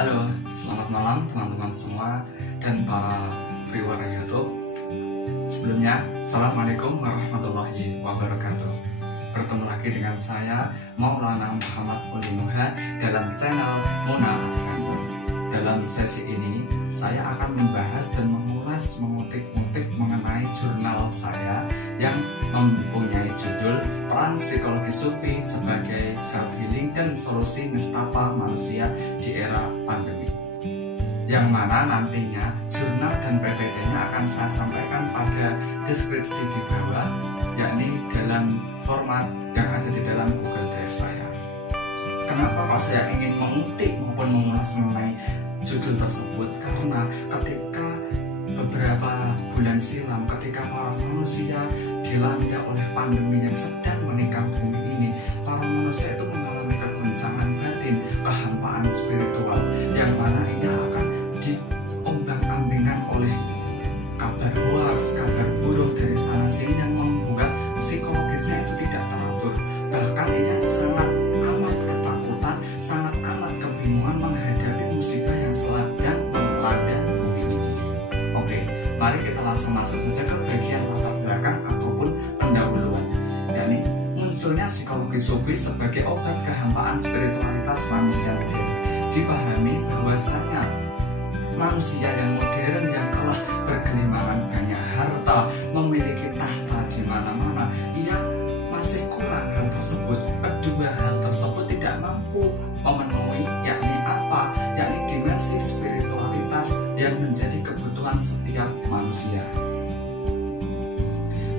Halo, selamat malam teman-teman semua dan para viewer YouTube. Sebelumnya, Assalamualaikum warahmatullahi wabarakatuh. Bertemu lagi dengan saya, Maulana Muhammad Ulinuha, dalam channel Mona Adventure. Dalam sesi ini, saya akan membahas dan mengulas mengutik-ngutik mengenai jurnal saya yang mempunyai judul Peran Psikologi Sufi sebagai Self-Healing dan Solusi Nestapa Manusia di Era Pandemi, yang mana nantinya jurnal dan PPT-nya akan saya sampaikan pada deskripsi di bawah, yakni dalam format yang ada di dalam Google Drive saya. Kenapa kok saya ingin mengutik maupun mengulas mengenai judul tersebut? Karena ketika beberapa bulan silam, ketika para manusia dilanda oleh pandemi yang sedang menikam bumi ini, para manusia itu mengalami kegoncangan batin, kehampaan spiritual, yang mana ia akan diombang-ambingkan oleh kabar hoaks, kabar buruk dari sana sini yang membuat psikologisnya itu tidak teratur. Bahkan ia sangat amat ketakutan, sangat amat kebingungan menghadapi musibah yang sedang melanda bumi ini. Oke, mari kita langsung masuk saja ke bagian latar belakang ataupun pendahuluan, yakni munculnya psikologi sufi sebagai obat kehampaan spiritualitas manusia modern. Dipahami bahwasanya manusia yang modern yang telah bergelimangan banyak harta, memiliki tahta di mana-mana, ia masih kurang hal tersebut. Kedua hal tersebut tidak mampu memenuhi, yakni apa? Yakni dimensi spiritualitas yang menjadi kebutuhan setiap manusia.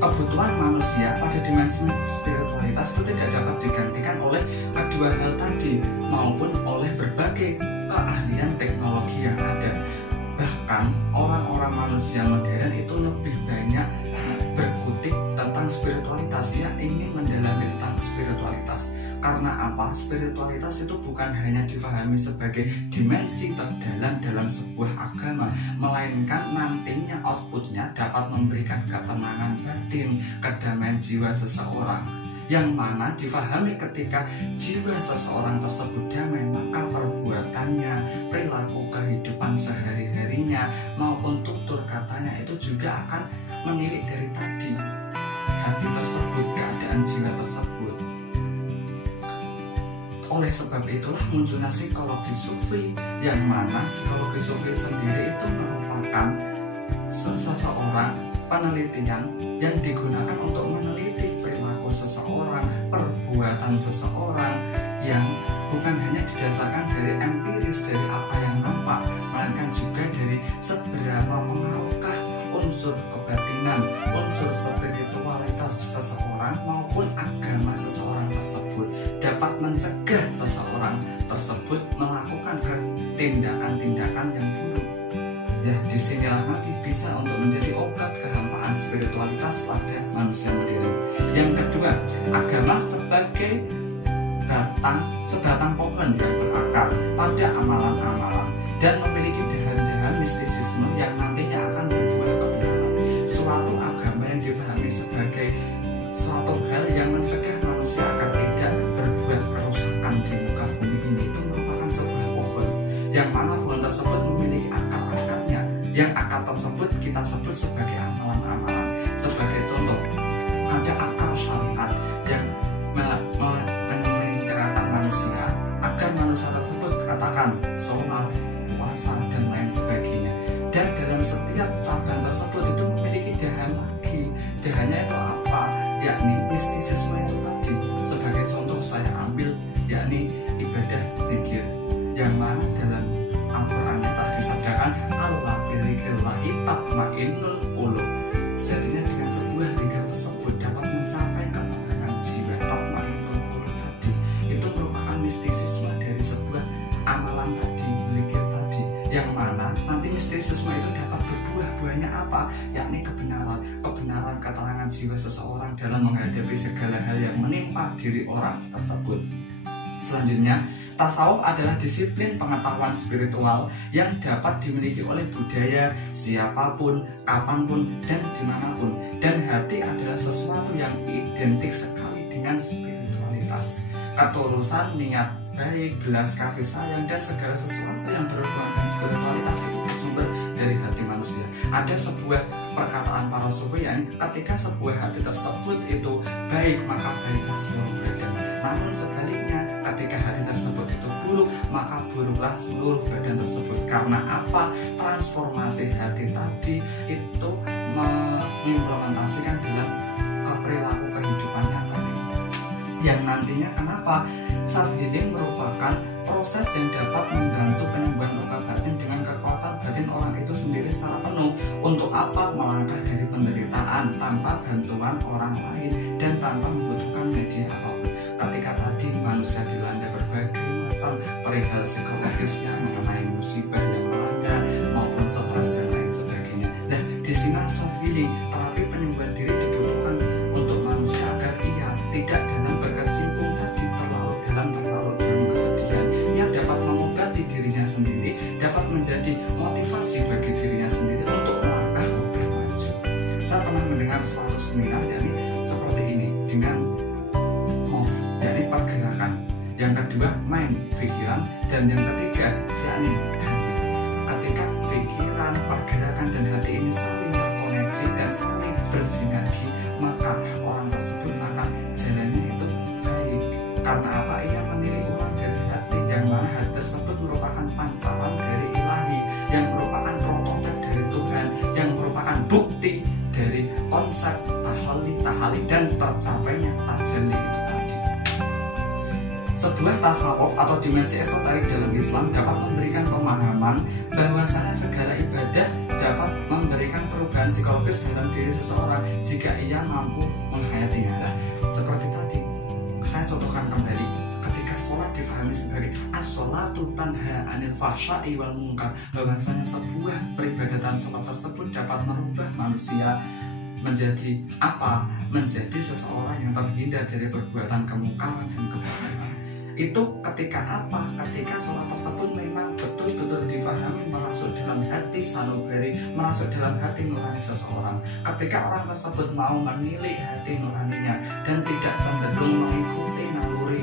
Kebutuhan manusia pada dimensi spiritualitas itu tidak dapat digantikan oleh kedua hal tadi maupun oleh berbagai keahlian teknologi yang ada. Bahkan orang-orang manusia modern itu lebih banyak berkutik tentang spiritualitas. Ia ingin mendalami tentang spiritualitas. Karena apa? Spiritualitas itu bukan hanya difahami sebagai dimensi terdalam dalam sebuah agama, melainkan nantinya outputnya dapat memberikan ketenangan batin, kedamaian jiwa seseorang, yang mana difahami ketika jiwa seseorang tersebut damai, maka perbuatannya, perilaku kehidupan sehari-harinya maupun tutur katanya itu juga akan menilik dari tadi hati tersebut, keadaan jiwa tersebut. Oleh sebab itulah munculnya psikologi sufi, yang mana psikologi sufi sendiri itu merupakan seseorang penelitian yang digunakan untuk meneliti perilaku seseorang, perbuatan seseorang, yang bukan hanya didasarkan dari empiris, dari apa yang nampak, melainkan juga dari seberapa pengaruhkah unsur kebatinan, unsur spiritualitas seseorang maupun agama seseorang tersebut dapat mencegah seseorang tersebut melakukan tindakan-tindakan yang buruk. Ya, disinilah nanti bisa untuk menjadi obat kehampaan spiritualitas pada manusia modern. Yang kedua, agama sebagai sebatang pohon yang berakar pada amalan-amalan dan memiliki dahan-dahan mistisisme yang nantinya akan berbuah kebenaran. Suatu agama yang dipahami sebagai suatu hal yang mencegah manusia agar tidak berbuat kerusakan di muka bumi ini itu merupakan sebuah pohon, yang mana pohon tersebut memiliki akar-akarnya, yang akar tersebut kita sebut sebagai amalan-amalan. Sebagai contoh, ada akar syariat yang mengingatkan manusia agar manusia tersebut katakan sholat, puasa, dan lain sebagainya. Dan dalam setiap cabang tersebut itu memiliki dahan lagi. Dahannya itu apa? Yakni mistisisme itu tadi. Sebagai contoh saya ambil yakni ibadah zikir, yang mana dalam Al-Quran telah disabdakan Allah bidzikrillahi tatmainnul qulub. Sehingga dengan sebuah zikir tersebut dapat mencapai ketenangan jiwa. Tatmainnul qulub tadi itu merupakan mistisisme dari sebuah amalan tadi, zikir tadi, yang mana nanti mistisisme itu dapat berbuah buahnya apa? Yakni kebenaran, keterangan jiwa seseorang dalam menghadapi segala hal yang menimpa diri orang tersebut. Selanjutnya, tasawuf adalah disiplin pengetahuan spiritual yang dapat dimiliki oleh budaya, siapapun, kapanpun, dan dimanapun. Dan hati adalah sesuatu yang identik sekali dengan spiritualitas. ketulusan, niat baik, belas kasih sayang, dan segala sesuatu yang berhubungan dengan spiritualitas itu bersumber dari hati manusia. Ada sebuah perkataan para sufi yang ketika sebuah hati tersebut itu baik, maka baiklah seluruh badan. Namun sebaliknya, ketika hati tersebut itu buruk, maka buruklah seluruh badan tersebut. Karena apa? Transformasi hati tadi itu mengimplementasikan dalam perilaku kehidupan nyata, yang nantinya kenapa? Self healing merupakan proses yang dapat membantu penyembuhan luka batin dengan kekuatan batin orang itu sendiri secara penuh. Untuk apa? Melangkah dari penderitaan tanpa bantuan orang lain dan tanpa membutuhkan media apapun. Ketika tadi manusia dilanda berbagai macam perihal psikologisnya mengenai musibah yang melanda maupun stres dan lain sebagainya. Nah, di sini self healing, terapi penyembuhan diri dibutuhkan untuk manusia agar ia tidak dalam berkecimpung tadi terlalu dalam kesedihan. Ia dapat mengobati dirinya sendiri, dapat menjadi motivasi bagi dirinya sendiri untuk melangkah lebih maju. Saya pernah mendengar suatu seminar yakni seperti ini dengan move, yakni pergerakan. Yang kedua mind, pikiran, dan yang ketiga yakni hati. Ketika pikiran, pergerakan, dan hati ini saling terkoneksi dan saling bersinergi, maka orang tersebut akan jalannya itu baik. Karena apa? Ia menilik ulang dari hati, yang mana hati tersebut merupakan pancaran dari ilahi, yang merupakan prototipe dari Tuhan, yang merupakan bukti dari konsep tahalli, dan tercapainya tajalli itu tadi. Sebuah tasawuf atau dimensi esoterik dalam Islam dapat memberikan pemahaman bahwasanya segala ibadah dapat memberikan perubahan psikologis dalam diri seseorang jika ia mampu menghayatinya. Seperti tadi, saya contohkan kembali, ketika sholat difahami sebagai as-sholatu tanha anil fahsya'i wal munkar, bahwasanya sebuah peribadatan sholat tersebut dapat merubah manusia menjadi apa? Menjadi seseorang yang terhindar dari perbuatan kemungkaran dan keburukan. Itu ketika apa? Ketika sholat tersebut memang betul-betul difahami merasuk dalam hati sanubari, merasuk dalam hati nurani seseorang. Ketika orang tersebut mau menilik hati nuraninya dan tidak cenderung mengikuti naluri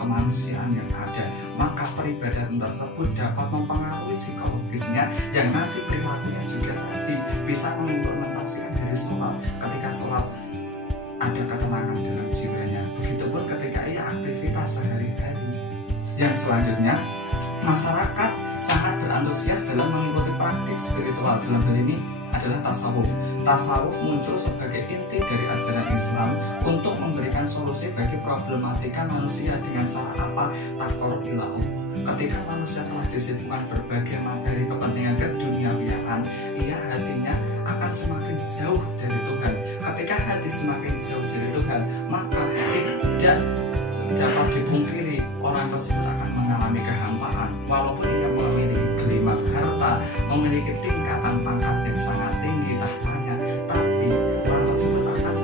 kemanusiaan yang ada, maka peribadatan tersebut dapat mempengaruhi psikologisnya, yang nanti perilakunya juga tadi bisa mengimplementasikan dari sholat. Ketika sholat ada ketenangan dalam jiwanya, begitupun ketika ia aktivitas sehari-hari. Yang selanjutnya, masyarakat sangat berantusias dalam mengikuti praktik spiritual. Dalam hal ini adalah tasawuf. Tasawuf muncul sebagai inti dari ajaran Islam untuk memberikan solusi bagi problematika manusia dengan cara apa? Taqarrub ila Allah. Ketika manusia telah disibukkan berbagai materi kepentingan keduniawian, ia hatinya akan semakin jauh dari Tuhan. Ketika hati semakin jauh dari Tuhan, maka tidak dapat dipungkiri orang tersebut akan mengalami kehampaan. Walaupun ia memiliki gelimat harta, memiliki tingkatan pangkat yang sangat tinggi tahtanya, tapi orang tersebut akan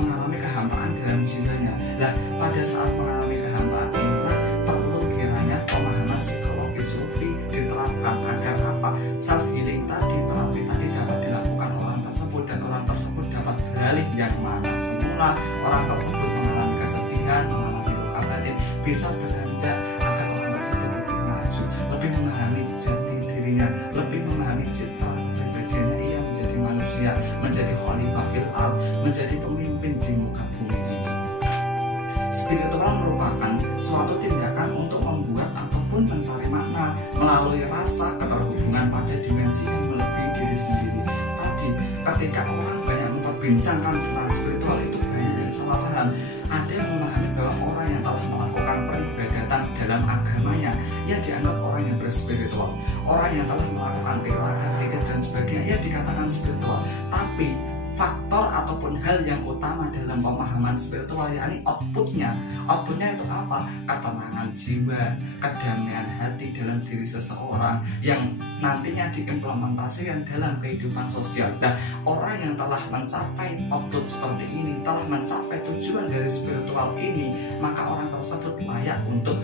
mengalami kehampaan dalam jiwanya. Nah, pada saat mengalami kehampaan inilah perlu kiranya pemahaman psikologi sufi diterapkan agar apa? Self healing tadi, terapi tadi dapat dilakukan orang tersebut, dan orang tersebut dapat beralih yang mana semula orang tersebut mengalami kesedihan, mengalami luka batin, bisa beranjak agar orang tersebut lebih maju, lebih memahami jati dirinya, lebih memahami citra pribadinya, ia menjadi manusia, menjadi khalifah fil ardh, menjadi pemimpin di muka bumi ini. Spiritual merupakan suatu tindakan untuk membuat ataupun mencari makna melalui rasa keterhubungan pada dimensi yang melebihi diri sendiri. Tadi, ketika orang banyak memperbincangkan tentang spiritual, itu banyak yang salah paham. Ada yang memahami bahwa orang yang telah melakukan peribadatan dalam agamanya, ia dianggap orang yang berspiritual. Orang yang telah melakukan tirakat, zikir, dan sebagainya, ia dikatakan spiritual. Tapi faktor ataupun hal yang utama dalam pemahaman spiritual, yakni outputnya itu apa? Ketenangan jiwa, kedamaian hati dalam diri seseorang yang nantinya diimplementasikan dalam kehidupan sosial. Nah, orang yang telah mencapai output seperti ini, telah mencapai tujuan dari spiritual ini, maka orang tersebut layak untuk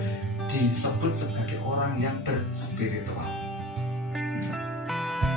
disebut sebagai orang yang berspiritual.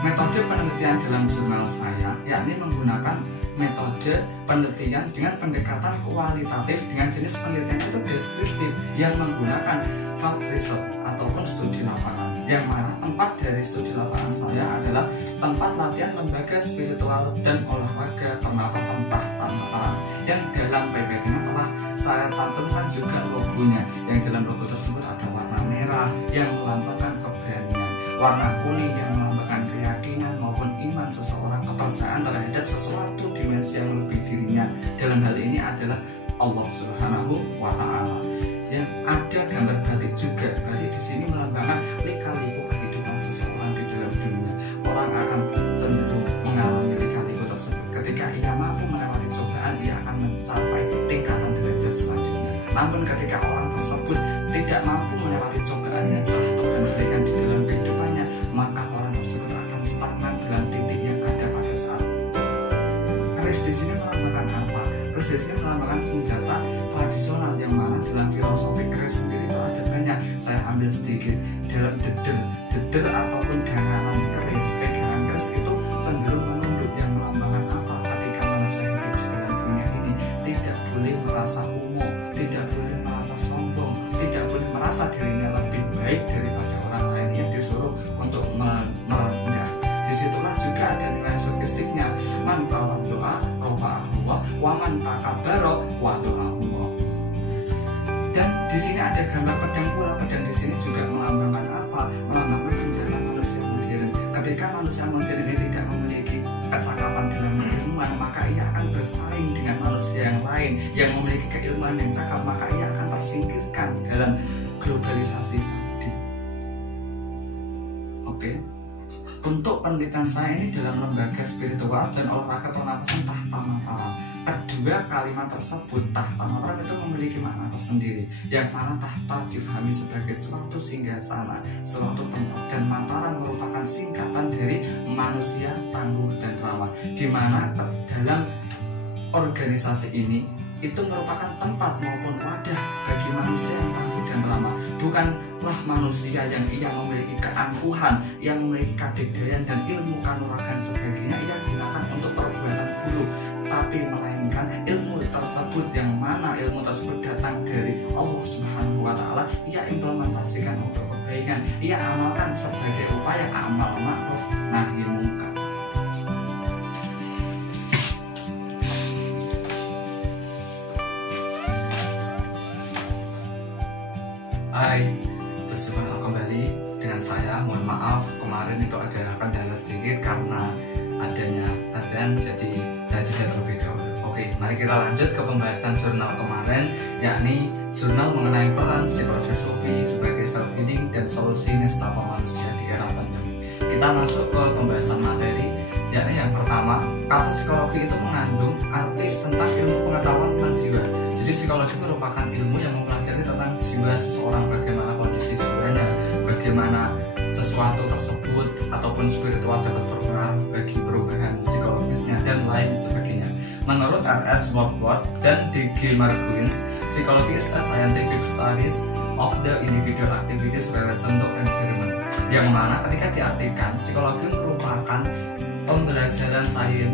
Metode penelitian dalam jurnal saya yakni menggunakan metode metode penelitian dengan pendekatan kualitatif dengan jenis penelitian itu deskriptif yang menggunakan field research ataupun studi lapangan, yang mana tempat dari studi lapangan saya adalah tempat latihan lembaga spiritual dan olahraga pernafasan Tahta Mataram yang dalam PPT-nya telah saya cantumkan juga logonya, yang dalam logo tersebut ada warna merah yang melambangkan keberanian, warna kuning yang melambangkan keyakinan maupun iman seseorang, kepercayaan terhadap sesuatu dimensi yang lebih dirinya. Dalam hal ini adalah Allah Subhanahu wa Ta'ala. Yang ada gambar batik juga. Batik di sini melambangkan lika-liku kehidupan seseorang di dalam dunia. Orang akan cenderung mengalami lika-liku tersebut. Ketika ia mampu melewati cobaan, ia akan mencapai tingkatan derajat selanjutnya. Namun ketika orang tersebut tidak mampu melewati cobaan yang telah dan berikan di dalam kehidupannya, maka orang tersebut akan stagnan dalam titik yang ada pada saat. Keris di sini melambangkan apa? Keris di sini melambangkan senjata tradisional, yang mana dalam filosofi keris sendiri itu ada banyak. Saya ambil sedikit. Dalam deder ataupun ganganan keris, pegangan keris itu cenderung menunduk, yang melambangkan apa? Ketika manusia hidup di dalam dunia ini tidak boleh merasa umum, tidak boleh merasa sombong, tidak boleh merasa dirinya lebih baik daripada orang lain yang disuruh untuk merendah. Disitulah juga ada nilai sofistiknya. Man tawad doa rofa'ahullah wa man takabaro wa do'ahullah. Dan di sini ada gambar pedang pula. Pedang di sini juga melambangkan apa? Melambangkan senjata manusia modern. Ketika manusia modern ini tidak memiliki kecakapan dalam keilmuan, maka ia akan bersaing dengan manusia yang lain yang memiliki keilmuan yang cakap, maka ia akan tersingkirkan dalam globalisasi tadi. Oke. Untuk penelitian saya ini dalam lembaga spiritual dan olahraga pernapasan Tahta Mataram. Kedua kalimat tersebut, Tahta Mataram itu memiliki makna tersendiri, yang mana tahta difahami sebagai suatu singgasana, suatu tempat, dan Mataram merupakan singkatan dari manusia tangguh dan ramah, di mana dalam organisasi ini itu merupakan tempat maupun wadah bagi manusia yang tangguh dan ramah. Bukanlah manusia yang ia memiliki keangkuhan, yang memiliki kadegdayan dan ilmu kanuragan sebagainya ia gunakan untuk perbuatan buruk, tapi melainkan ilmu tersebut, yang mana ilmu tersebut datang dari Allah Subhanahu wa Ta'ala, ia implementasikan untuk kebaikan, ia amalkan sebagai upaya amal ma'ruf nahi munkar. Hai, berjumpa kembali dengan saya. Mohon maaf kemarin itu ada kendala sedikit karena adanya adzan, jadi saya jeda terlebih dahulu. Oke, mari kita lanjut ke pembahasan jurnal kemarin, yakni jurnal mengenai peran psikologi sufi sebagai self healing dan solusi nestapa manusia di era pandemi. Kita masuk ke pembahasan materi, yakni yang pertama, kata psikologi itu mengandung arti tentang ilmu pengetahuan tentang jiwa. Jadi psikologi merupakan ilmu yang mempelajari tentang jiwa seseorang, bagaimana kondisi jiwanya, bagaimana sesuatu tersebut ataupun spiritual dapat berpengaruh bagi perubahan psikologisnya dan lain sebagainya. Menurut R.S. Woodward dan D.G. Margulis, psikologi is a scientific studies of the individual activities relation to environment, yang mana ketika diartikan, psikologi merupakan pembelajaran sains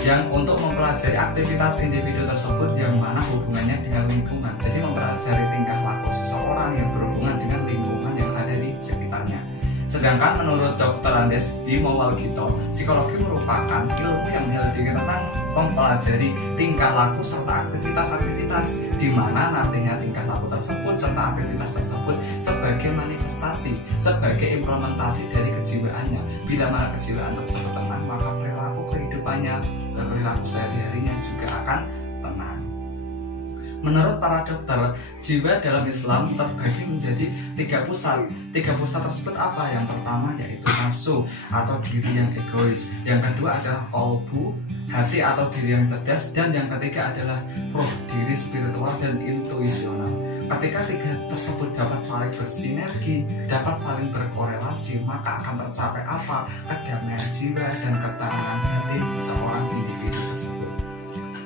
yang untuk mempelajari aktivitas individu tersebut yang mana hubungannya dengan lingkungan. Jadi mempelajari tingkah laku seseorang yang berhubungan dengan lingkungan yang ada di sekitarnya. Sedangkan menurut Dr. Andes B. Mowalgito, psikologi merupakan ilmu yang menyelidiki tentang mempelajari tingkah laku serta aktivitas-aktivitas, di mana nantinya tingkah laku tersebut serta aktivitas tersebut sebagai manifestasi, sebagai implementasi dari kejiwaannya. Bila mana kejiwaan tersebut tenang, maka perilaku kehidupannya, perilaku sehari-harinya juga akan tenang. Menurut para dokter, jiwa dalam Islam terbagi menjadi 3 pusat. 3 pusat tersebut apa? Yang pertama yaitu nafsu atau diri yang egois. Yang kedua adalah qalbu, hati atau diri yang cerdas. Dan yang ketiga adalah roh, diri spiritual dan intuisional. Ketika 3 tersebut dapat saling bersinergi, dapat saling berkorelasi, maka akan tercapai apa? Kedamaian jiwa dan ketenangan batin seorang individu tersebut.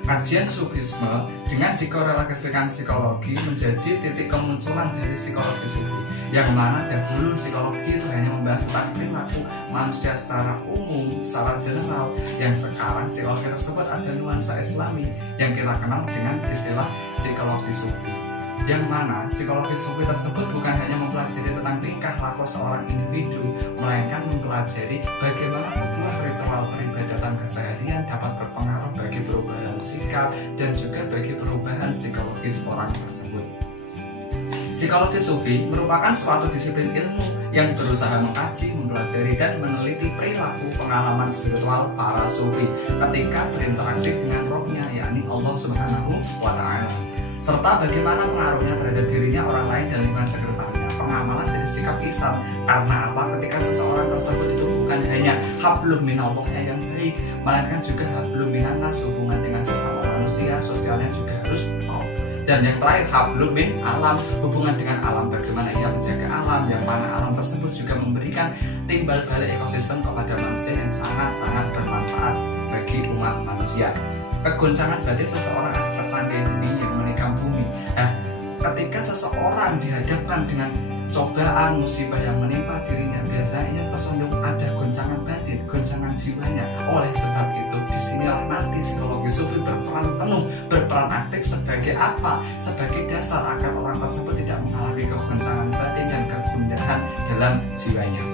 Kajian Sufisme dengan dikorelasikan psikologi menjadi titik kemunculan dari psikologi sufi, yang mana dahulu psikologi itu hanya membahas tentang perilaku manusia secara umum, secara general, yang sekarang psikologi tersebut ada nuansa Islami yang kita kenal dengan istilah psikologi sufi. Yang mana psikologi sufi tersebut bukan hanya mempelajari tentang tingkah laku seorang individu, melainkan mempelajari bagaimana sebuah ritual peribadatan keseharian dapat berpengaruh bagi perubahan sikap dan juga bagi perubahan psikologis orang tersebut. Psikologi sufi merupakan suatu disiplin ilmu yang berusaha mengkaji, mempelajari, dan meneliti perilaku pengalaman spiritual para sufi ketika berinteraksi dengan rohnya, yakni Allah Subhanahu wa Ta'ala, serta bagaimana pengaruhnya terhadap dirinya, orang lain, dan lingkungan sekitarnya. Pengamalan dari sikap ihsan, karena apa? Ketika seseorang tersebut itu bukan hanya hablum minallahnya yang baik, melainkan juga hablum minannas, hubungan dengan sesama manusia, sosialnya juga harus top. Dan yang terakhir, hablum min alam, hubungan dengan alam, bagaimana ia menjaga alam, yang mana alam tersebut juga memberikan timbal balik ekosistem kepada manusia yang sangat-sangat bermanfaat bagi umat manusia. Kegoncangan batin seseorang akibat pandemi yang menikam bumi. Nah, ketika seseorang dihadapkan dengan cobaan, musibah yang menimpa dirinya, biasanya ia tersandung ada goncangan batin, goncangan jiwanya. Oleh sebab itu, disinilah nanti psikologi sufi berperan penuh, berperan aktif sebagai apa? Sebagai dasar agar orang tersebut tidak mengalami kegoncangan batin dan kegundahan dalam jiwanya.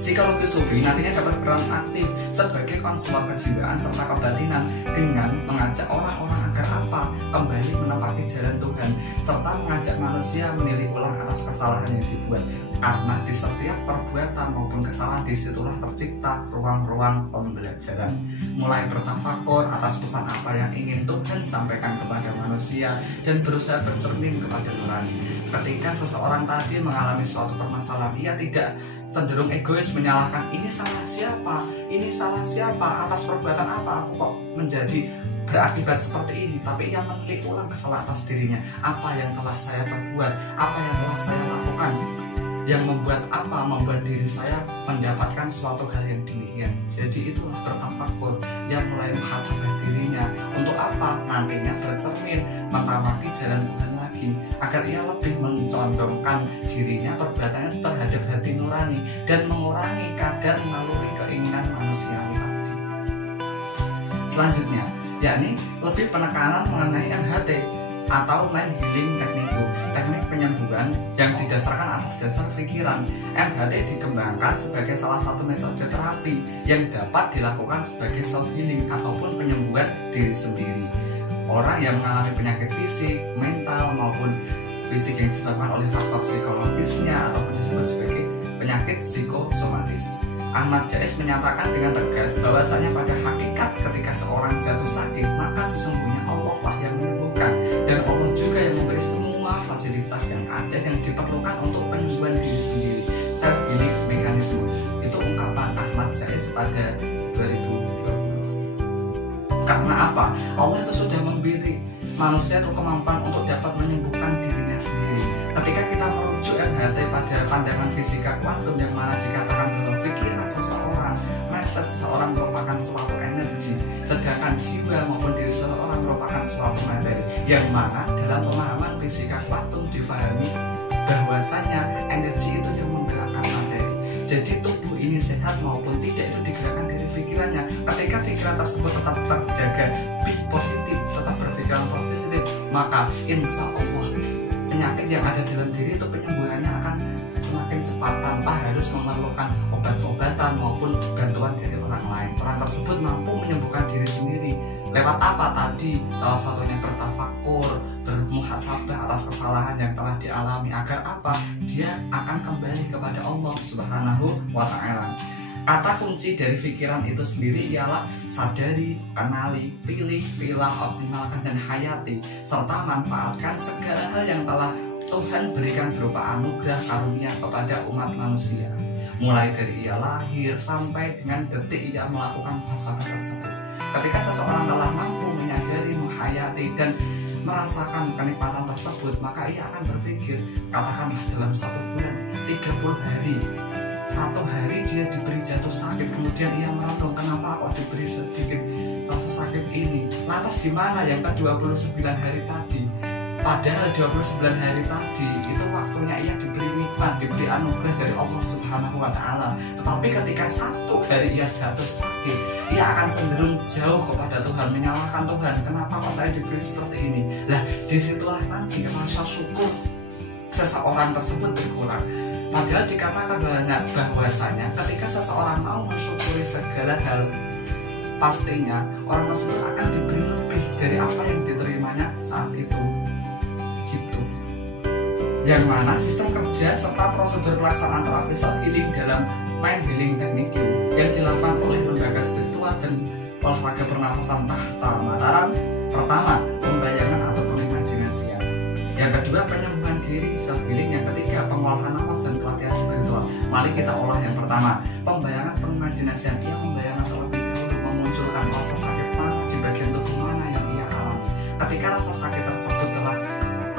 Psikologi sufi nantinya dapat berperan aktif sebagai konselor kejiwaan serta kebatinan dengan mengajak orang-orang agar apa? Kembali menepati jalan Tuhan, serta mengajak manusia menilik ulang atas kesalahan yang dibuat. Karena di setiap perbuatan maupun kesalahan disitulah tercipta ruang-ruang pembelajaran. Mulai bertafakur atas pesan apa yang ingin Tuhan sampaikan kepada manusia dan berusaha bercermin kepada nurani. Ketika seseorang tadi mengalami suatu permasalahan, ia tidak cenderung egois menyalahkan ini salah siapa, atas perbuatan apa aku kok menjadi berakibat seperti ini, tapi ia menilik ulang kesalahan atas dirinya. Apa yang telah saya perbuat, apa yang telah saya lakukan, yang membuat diri saya mendapatkan suatu hal yang demikian. Jadi itulah bertafakur, yang mulai muhasabah dirinya untuk apa? Nantinya bercermin, mengamati jalan Tuhan lagi, agar ia lebih mencondongkan dirinya, perbuatannya terhadap hati nurani dan mengurangi kadar naluri keinginan manusiawi tadi. Selanjutnya, yakni lebih penekanan mengenai MHT atau Mind Healing Technique, teknik penyembuhan yang didasarkan atas dasar pikiran. MHT dikembangkan sebagai salah satu metode terapi yang dapat dilakukan sebagai self healing ataupun penyembuhan diri sendiri. Orang yang mengalami penyakit fisik, mental maupun fisik yang disebabkan oleh faktor psikologisnya ataupun disebut sebagai penyakit psikosomatis. Ahmad Jais menyatakan dengan tegas bahwasanya pada hakikat ketika seorang jatuh sakit, maka sesungguhnya Allah lah yang menyembuhkan, dan Allah juga yang memberi semua fasilitas yang ada yang diperlukan untuk penyembuhan diri sendiri. Self healing mekanisme itu ungkapan Ahmad Jais pada 2020. Karena apa? Allah itu sudah memberi manusia itu kemampuan untuk dapat menyembuhkan dirinya sendiri. Ketika kita merujuk MHT pada pandangan fisika kuantum, yang mana dikatakan bahwa pikiran seseorang, mindset seseorang merupakan suatu energi, sedangkan jiwa maupun diri seseorang merupakan suatu materi, yang mana dalam pemahaman fisika kuantum difahami bahwasanya energi itu yang menggerakkan materi. Jadi tubuh ini sehat maupun tidak itu digerakkan dari pikirannya. Ketika pikiran tersebut tetap terjaga, be positif, tetap berpikiran positif, maka insya Allah penyakit yang ada dalam diri itu penyembuhannya akan semakin cepat tanpa harus memerlukan obat-obatan maupun bantuan dari orang lain. Orang tersebut mampu menyembuhkan diri sendiri lewat apa tadi? Salah satunya bertafakur, bermuhasabah atas kesalahan yang telah dialami, agar apa? Dia akan kembali kepada Allah Subhanahu wa Ta'ala. Kata kunci dari pikiran itu sendiri ialah sadari, kenali, pilih, pilah, optimalkan, dan hayati, serta manfaatkan segala hal yang telah Tuhan berikan berupa anugerah karunia kepada umat manusia, mulai dari ia lahir sampai dengan detik ia melakukan muhasabah tersebut. Ketika seseorang telah mampu menyadari, menghayati, dan merasakan kenikmatan tersebut, maka ia akan berpikir, katakanlah dalam 1 bulan, 30 hari, 1 hari dia diberi jatuh sakit, kemudian ia merenung, kenapa kok diberi sedikit rasa sakit ini? Lantas gimana yang ke 29 hari tadi? Padahal 29 hari tadi itu waktunya ia diberi nikmat, diberi anugerah dari Allah Subhanahu wa Ta'ala. Tetapi ketika satu hari ia jatuh sakit, ia akan cenderung jauh kepada Tuhan, menyalahkan Tuhan. Kenapa kok saya diberi seperti ini? Lah, disitulah nanti rasa syukur seseorang tersebut berkurang. Padahal dikatakan bahwasanya ketika seseorang mau mensyukuri segala hal, pastinya orang tersebut akan diberi lebih dari apa yang diterimanya saat itu. Gitu. Yang mana sistem kerja serta prosedur pelaksanaan terapi self healing dalam mind healing teknik yang dilakukan oleh lembaga spiritual dan olahraga pernafasan Tahta Mataram. Pertama, pembayangan atau imajinasian. Yang kedua, penyembuhan diri self healing. Yang ketiga, pengolahan nafas dan pelatihan spiritual. Mari kita olah yang pertama, pembayangan pengimajinasian. Ia membayangkan terlebih dahulu memunculkan rasa sakit mana di bagian tubuh mana yang ia alami. Ketika rasa sakit tersebut telah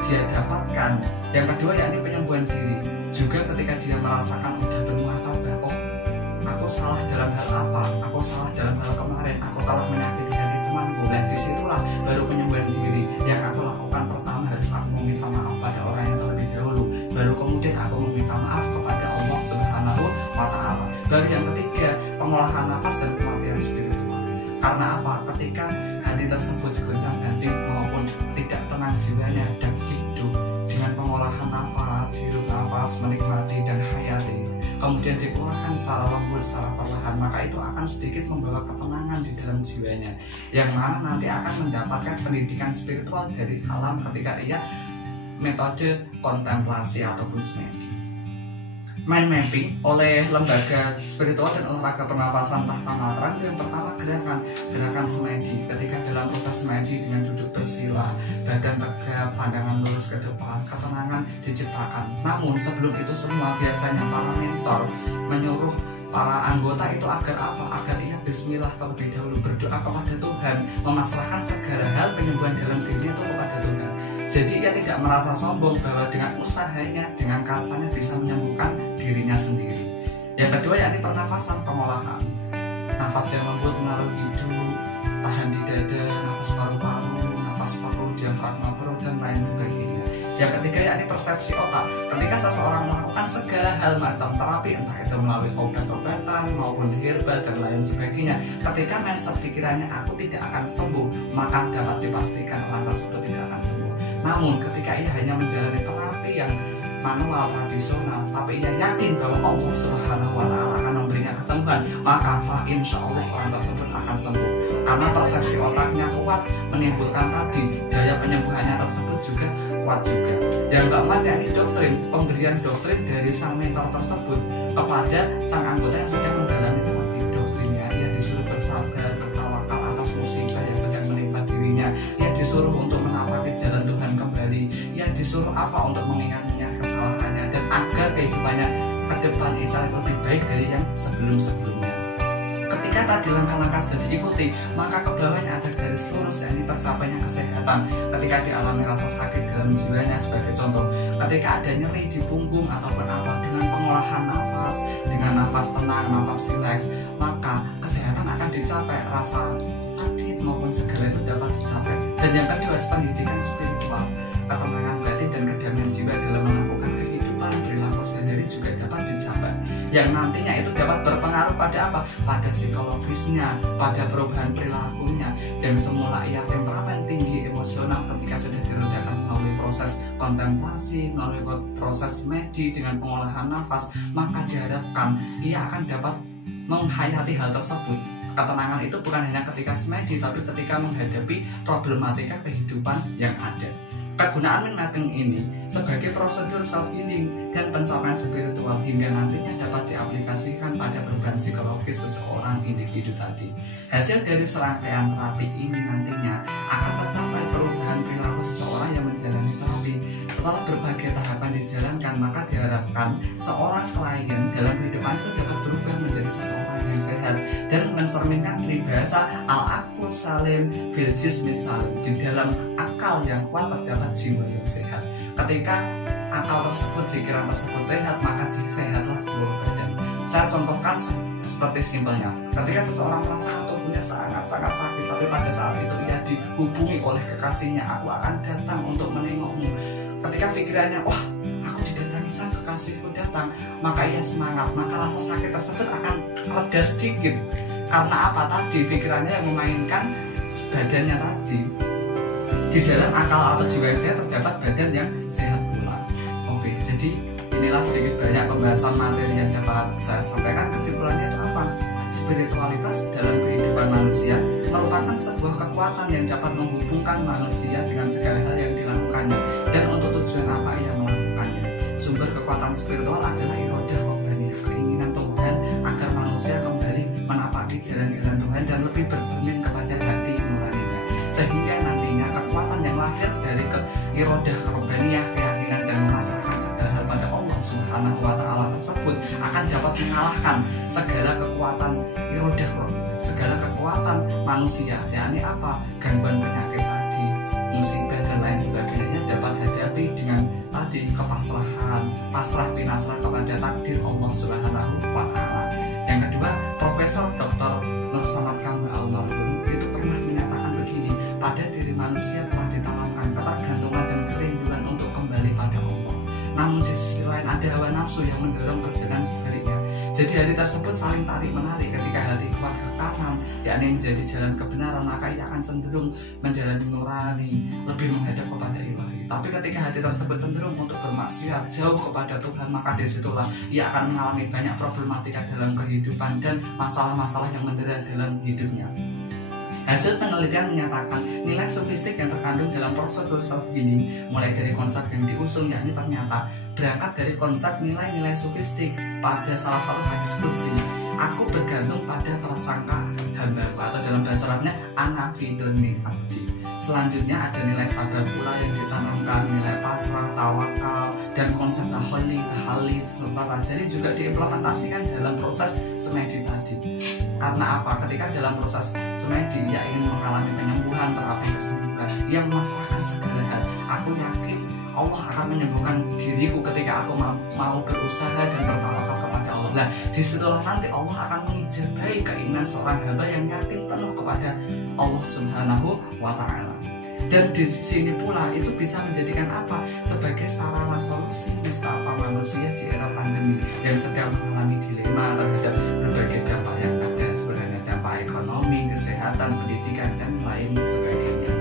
dia dapatkan. Yang kedua, yakni penyembuhan diri. Juga ketika dia merasakan udah bermuhasabah, oh, aku salah dalam hal apa? Aku salah dalam hal kemarin. Aku telah menyakiti hati temanku. Dan disitulah baru penyembuhan diri. Yang aku lakukan pertama, harus aku meminta maaf pada orang yang terlebih dahulu. Baru kemudian aku meminta maaf kepada Allah Subhanahu wa Ta'ala. Baru yang ketiga, pengolahan nafas dan pelatihan spiritual. Karena apa? Ketika hati tersebut goncang-ganjing maupun tidak tenang jiwanya dan hidup dengan pengolahan nafas, hirup nafas, menikmati dan hayati, kemudian dikeluarkan secara lembut, secara perlahan, maka itu akan sedikit membawa ketenangan di dalam jiwanya, yang mana nanti akan mendapatkan pendidikan spiritual dari alam ketika ia metode kontemplasi ataupun semedi. Mind mapping oleh lembaga spiritual dan olahraga pernafasan Tahta Mataram. Yang pertama, gerakan semedi. Ketika dalam proses semedi dengan duduk bersila, badan tegap, pandangan lurus ke depan, ketenangan diciptakan. Namun sebelum itu semua, biasanya para mentor menyuruh para anggota itu agar apa? Agar ia bismillah terlebih dahulu, berdoa kepada Tuhan, memasrahkan segala hal penyembuhan dalam diri itu kepada Tuhan. Jadi ia tidak merasa sombong bahwa dengan usahanya, dengan karsanya bisa menyembuhkan dirinya sendiri. Yang kedua, yakni pernafasan, pengolahan. Nafas yang lembut melalui hidung, tahan di dada, nafas paru-paru, nafas perut, diafragma perut, dan lain sebagainya. Yang ketiga, yakni persepsi otak. Ketika seseorang melakukan segala hal macam terapi, entah itu melalui obat-obatan maupun herbal dan lain sebagainya, ketika mindset pikirannya aku tidak akan sembuh, maka dapat dipastikan orang tersebut tidak akan sembuh. Namun ketika ia hanya menjalani terapi yang manual tradisional, tapi ia yakin bahwa Allah Subhanahu wa Ta'ala akan memberinya kesembuhan, maka insya Allah orang tersebut akan sembuh. Karena persepsi otaknya kuat, menimbulkan tadi daya penyembuhannya tersebut juga kuat juga. Yang keempat, yakni doktrin, pemberian doktrin dari sang mentor tersebut kepada sang anggota yang sedang menjalani terapi. Doktrinnya, ia disuruh bersabar, bertawakal atas musibah yang sedang menimpa dirinya. Ia disuruh untuk menapaki jalan Tuhan kembali. Ia disuruh apa? Untuk mengingat-ingat kesalahannya dan agar kehidupannya ke depan lebih baik dari yang sebelum-sebelumnya. Ketika tadi langkah-langkah sudah diikuti, maka ke bawahnya ada garis lurus, yakni tercapainya kesehatan. Ketika dialami rasa sakit dalam jiwanya, sebagai contoh, ketika ada nyeri di punggung ataupun apa, dengan pengolahan nafas, dengan nafas tenang, nafas rileks, maka kesehatan akan dicapai, rasa sakit maupun segala itu dapat dicapai. Dan yang kedua, pendidikan spiritual, ketenangan batin dan kedamaian jiwa dalam melakukan kehidupan perilaku sendiri juga dapat dicapai, yang nantinya itu dapat berpengaruh pada apa? Pada psikologisnya, pada perubahan perilakunya. Dan semula ia temperamen tinggi emosional ketika sudah diredakan melalui proses kontemplasi, melalui proses medi dengan pengolahan nafas, maka diharapkan ia akan dapat menghayati hal tersebut. Ketenangan itu bukan hanya ketika semedi, tapi ketika menghadapi problematika kehidupan yang ada. Kegunaan mind mapping ini sebagai prosedur self healing dan pencapaian spiritual hingga nantinya dapat diaplikasikan pada perubahan psikologis seseorang individu tadi. Hasil dari serangkaian terapi ini nantinya akan tercapai perubahan perilaku seseorang yang menjalani terapi. Setelah berbagai tahapan dijalankan, maka diharapkan seorang klien dalam kehidupan itu dapat berubah menjadi seseorang yang sehat dan mencerminkan peribahasa al-aqlu salim fil jismi salim. Di dalam akal yang kuat terdapat jiwa yang sehat. Ketika akal tersebut, pikiran tersebut sehat, maka sehatlah seluruh badan. Saya contohkan seperti simpelnya, ketika seseorang merasa tubuhnya sangat sakit, tapi pada saat itu ia dihubungi oleh kekasihnya, aku akan datang untuk menengokmu. Ketika pikirannya, wah aku didatangi sang kekasihku datang, maka ia semangat, maka rasa sakit tersebut akan reda sedikit. Karena apa? Tadi pikirannya yang memainkan badannya tadi. Di dalam akal atau jiwa saya terdapat badan yang sehat pula. Oke, jadi inilah sedikit banyak pembahasan materi yang dapat saya sampaikan. Kesimpulannya itu apa? Spiritualitas dalam kehidupan manusia merupakan sebuah kekuatan yang dapat menghubungkan manusia dengan segala hal yang dilakukannya dan untuk tujuan apa ia melakukannya. Sumber kekuatan spiritual adalah irodah robbaniyah, keinginan Tuhan agar manusia kembali menapaki jalan-jalan Tuhan dan lebih bercermin kepada hati nuraninya, sehingga nantinya kekuatan yang lahir dari irodah robbaniyah, keyakinan dan memasrahkan segala hal pada Allah Subhanahu wa Ta'ala tersebut akan dapat mengalahkan segala kekuatan irodah, segala kekuatan manusia, yakni apa? Gangguan penyakit tadi, musibah dan lain sebagainya dapat hadapi dengan tadi kepasrahan, pasrah pinasrah kepada takdir Allah Subhanahu wa Ta'ala. Yang kedua, Profesor Dr. Nur Samad Kamba almarhum itu pernah menyatakan begini, pada diri manusia telah ditanamkan ketergantungan dan kerinduan untuk kembali pada Allah. Namun di sisi lain ada hawa nafsu yang mendorong berjalan sebaliknya. Jadi hati tersebut saling tarik-menarik. Ketika hati kuat ke kanan, yakni menjadi jalan kebenaran, maka ia akan cenderung menjalani nurani, lebih menghadap kepada ilahi. Tapi ketika hati tersebut cenderung untuk bermaksiat, jauh kepada Tuhan, maka disitulah ia akan mengalami banyak problematika dalam kehidupan dan masalah-masalah yang mendera dalam hidupnya. Hasil penelitian menyatakan nilai sofistik yang terkandung dalam prosedur self-healing, mulai dari konsep yang diusung, yakni ternyata berangkat dari konsep nilai-nilai sofistik pada salah satu hadis qudsi, aku bergantung pada prasangka hamba, atau dalam bahasa Arabnya ana fi dhanni abdi. Selanjutnya ada nilai sabar pula yang ditanamkan, nilai pasrah, tawakal, dan konsep tahalli, serta tajari juga diimplementasikan dalam proses semedi tadi. Karena apa? Ketika dalam proses semedi ia ingin mengalami penyembuhan, terapi kesembuhan, ia memasrahkan segala hal. Aku yakin Allah akan menyembuhkan diriku ketika aku mau berusaha dan bertawakal kepada Allah. Nah, disitulah nanti Allah akan mengijabahi keinginan seorang hamba yang yakin penuh kepada Allah Subhanahu wa Ta'ala. Dan di sini pula itu bisa menjadikan apa? Sebagai sarana solusi nestapa manusia di era pandemi yang sedang mengalami dilema terhadap berbagai dampak yang ada, sebenarnya dampak ekonomi, kesehatan, pendidikan, dan lain sebagainya.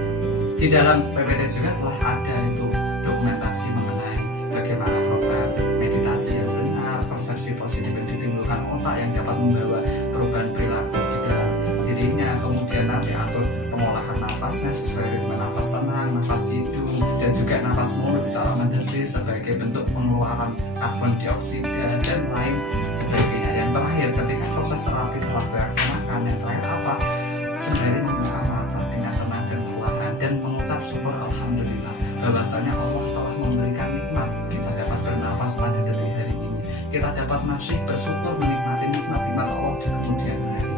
Di dalam PPT juga telah ada itu dokumentasi mengenai bagaimana proses meditasi yang benar, persepsi positif yang ditimbulkan otak yang dapat membawa perubahan perilaku di dalam dirinya, kemudian nanti atur pengolahan nafasnya sesuai ritme nafas tenang, nafas hidung, dan juga nafas mulut secara mendesis sebagai bentuk pengeluaran karbon dioksida dan lain sebagainya. Yang terakhir, ketika proses terapi telah dilaksanakan, yang terakhir apa? Sembari membuka mata dengan tenang dan perlahan dan mengucap syukur alhamdulillah bahwasanya Allah telah memberikan nikmat, kita dapat bernafas pada detik hari ini, kita dapat masih bersyukur menikmati nikmat Allah di kemudian hari.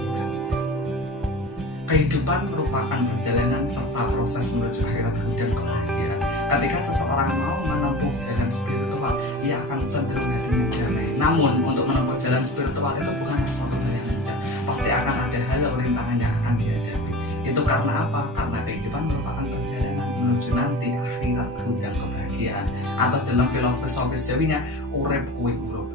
Kehidupan merupakan perjalanan serta proses menuju akhirat dan kebahagiaan. Ketika seseorang mau menempuh jalan spiritual, ia akan cenderung hatinya damai. Namun untuk menempuh jalan spiritual itu bukan sesuatu hal yang mudah. Pasti akan ada hal rintangan yang akan dihadapi. Itu karena apa? Karena kehidupan merupakan perjalanan menuju nanti akhirat dan kebahagiaan. Atau dalam filosofis Jawinya, urip kuwi urip.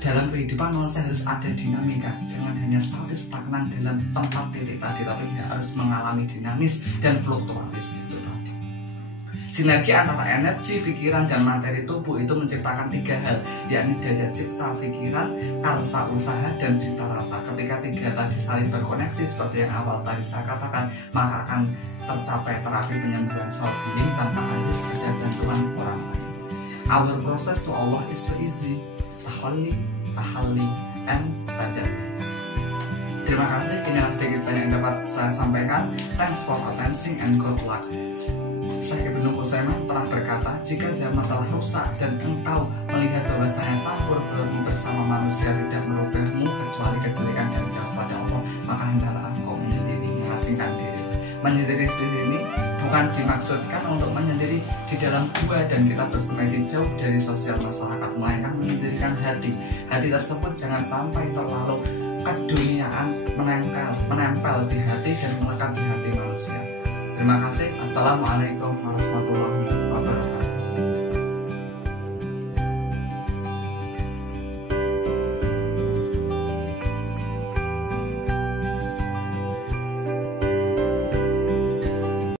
Dalam kehidupan manusia harus ada dinamika, jangan hanya statis stagnan dalam tempat titik tadi, tapi harus mengalami dinamis dan fluktualis itu tadi. Sinergi antara energi, pikiran, dan materi tubuh itu menciptakan tiga hal, yakni daya cipta, pikiran, karsa usaha, dan cita rasa. Ketika tiga tadi saling berkoneksi seperti yang awal tadi saya katakan, maka akan tercapai terapi penyembuhan self-healing tanpa harus ada bantuan orang lain. Our process to Allah is so easy. Tahalli, and tajalli. Terima kasih, inilah sedikit banyak yang dapat saya sampaikan. Thanks for attention and good luck. Syekh Ibnu Utsaimin pernah berkata, jika zaman telah rusak dan engkau melihat bahwasanya campur baurmu bersama manusia tidak merubahmu kecuali kejelekan dan jauh pada Allah, maka hendaklah engkau menyendiri, mengasingkan diri. Menyendiri sini bukan dimaksudkan untuk menyendiri di dalam gua dan kita bersemedi jauh dari sosial masyarakat, melainkan menyendirikan hati. Hati tersebut jangan sampai terlalu keduniaan menempel di hati dan melekat di hati manusia. Terima kasih. Assalamualaikum warahmatullahi wabarakatuh.